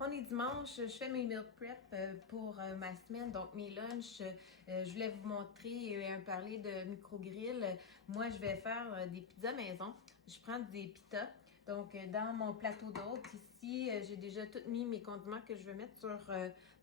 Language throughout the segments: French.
On est dimanche, je fais mes meal prep pour ma semaine, donc mes lunchs. Je voulais vous montrer et parler de micro-grill. Moi, je vais faire des pizzas maison. Je prends des pitas. Donc, dans mon plateau d'hôte, ici, j'ai déjà tout mis mes condiments que je vais mettre sur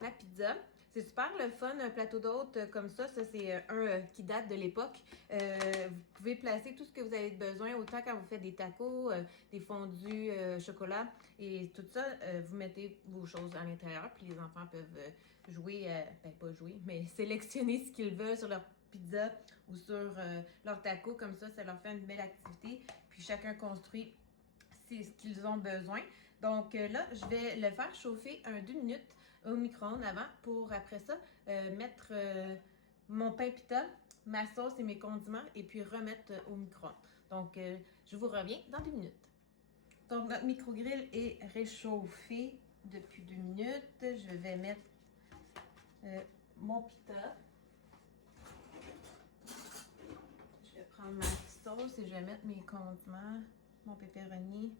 ma pizza. C'est super le fun, un plateau d'hôte comme ça. Ça, c'est un qui date de l'époque. Vous pouvez placer tout ce que vous avez besoin, autant quand vous faites des tacos, des fondus chocolat et tout ça. Vous mettez vos choses à l'intérieur, puis les enfants peuvent jouer, pas jouer, mais sélectionner ce qu'ils veulent sur leur pizza ou sur leur taco. Comme ça leur fait une belle activité. Puis chacun construit ce qu'ils ont besoin. Donc là, je vais le faire chauffer 2 minutes au micro-ondes avant pour après ça mettre mon pain pita, ma sauce et mes condiments et puis remettre au micro-ondes. Donc, je vous reviens dans 2 minutes. Donc, notre micro-grill est réchauffé depuis 2 minutes. Je vais mettre mon pita. Je vais prendre ma sauce et je vais mettre mes condiments, mon pepperoni.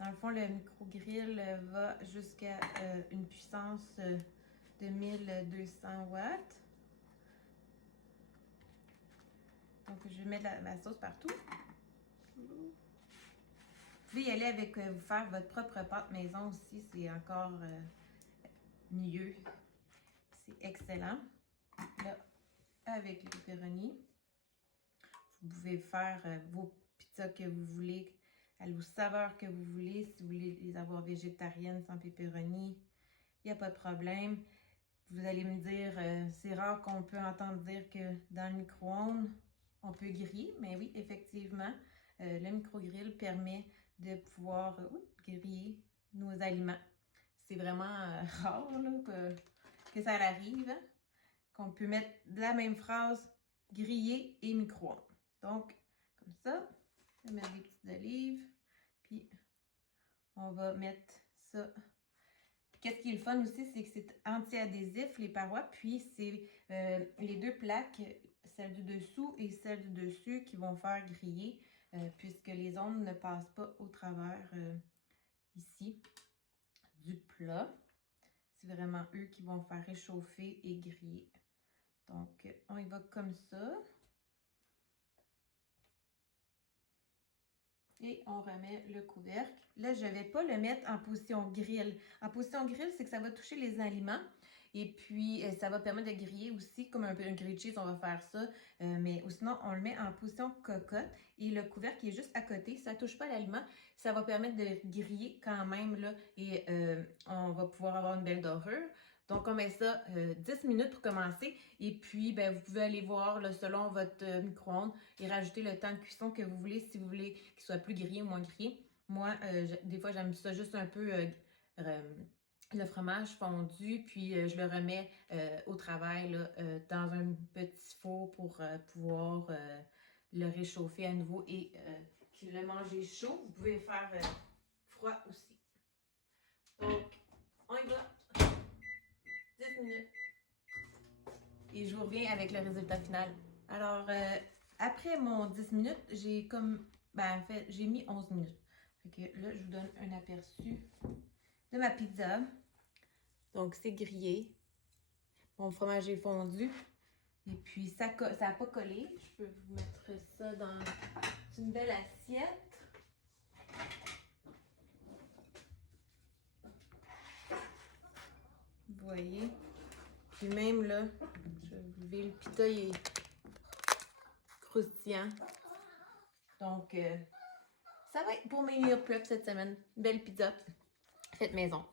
Dans le fond, le micro-grill va jusqu'à une puissance de 1200 watts. Donc, je vais mettre ma sauce partout. Vous pouvez y aller avec vous faire votre propre pâte maison aussi, c'est encore mieux. C'est excellent. Là, avec les pepperoni, vous pouvez faire vos pizzas que vous voulez, aux saveurs que vous voulez. Si vous voulez les avoir végétariennes sans pepperoni, il n'y a pas de problème. Vous allez me dire, c'est rare qu'on peut entendre dire que dans le micro-ondes, on peut griller. Mais oui, effectivement, le micro-grill permet de pouvoir griller nos aliments. C'est vraiment rare là, que ça arrive, hein, qu'on peut mettre la même phrase, griller et micro-ondes. Donc, comme ça, je vais mettre des petites olives, puis on va mettre ça. Qu'est-ce qui est le fun aussi, c'est que c'est anti-adhésif, les parois, puis c'est les deux plaques, celle du dessous et celle du dessus, qui vont faire griller, puisque les ondes ne passent pas au travers ici du plat. C'est vraiment eux qui vont faire réchauffer et griller. Donc, on y va comme ça. Et on remet le couvercle. Là, je ne vais pas le mettre en position grill. En position grill, c'est que ça va toucher les aliments. Et puis, ça va permettre de griller aussi, comme un grilled cheese, on va faire ça. Mais sinon, on le met en position cocotte. Et le couvercle est juste à côté. Ça ne touche pas l'aliment. Ça va permettre de griller quand même, là. Et on va pouvoir avoir une belle dorure. Donc, on met ça 10 minutes pour commencer. Et puis, ben, vous pouvez aller voir là, selon votre micro-ondes et rajouter le temps de cuisson que vous voulez, si vous voulez qu'il soit plus grillé ou moins grillé. Moi, des fois, j'aime ça juste un peu le fromage fondu, puis je le remets au travail là, dans un petit four pour pouvoir le réchauffer à nouveau et puis le manger chaud. Vous pouvez faire froid aussi. Donc, on y va. 10 minutes. Et je vous reviens avec le résultat final. Alors, après mon 10 minutes, j'ai comme, en fait, j'ai mis 11 minutes. Fait que là, je vous donne un aperçu de ma pizza. Donc, c'est grillé. Mon fromage est fondu. Et puis, ça n'a pas collé. Je peux vous mettre ça dans une belle assiette. Vous voyez? Puis même là, je vais vous lever, le pita il est croustillant. Donc, ça va être pour mes meal prep cette semaine. Belle pizza faite maison.